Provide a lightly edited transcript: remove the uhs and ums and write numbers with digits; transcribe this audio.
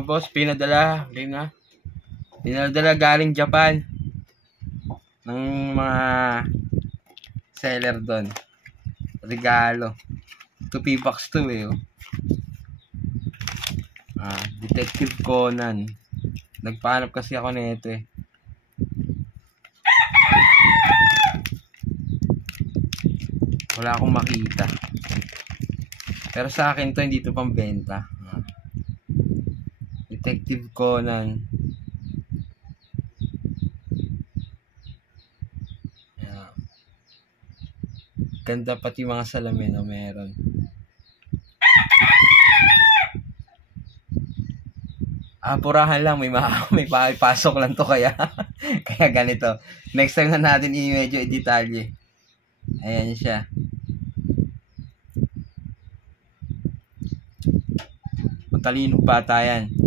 Mga boss, pinadala galing Japan ng mga seller doon. Regalo. 2 bucks to eh. Oh. Detective Conan. Nagpahanap kasi ako nito eh. Wala akong makita. Pero sa akin to, hindi to pambenta. Detective Conan. Ganda pati mga salamin na meron. Purahan lang, may pasok lang to kaya kaya ganito. Next time na natin medyo i-detalye. Ayan siya. Matalinong bata yan.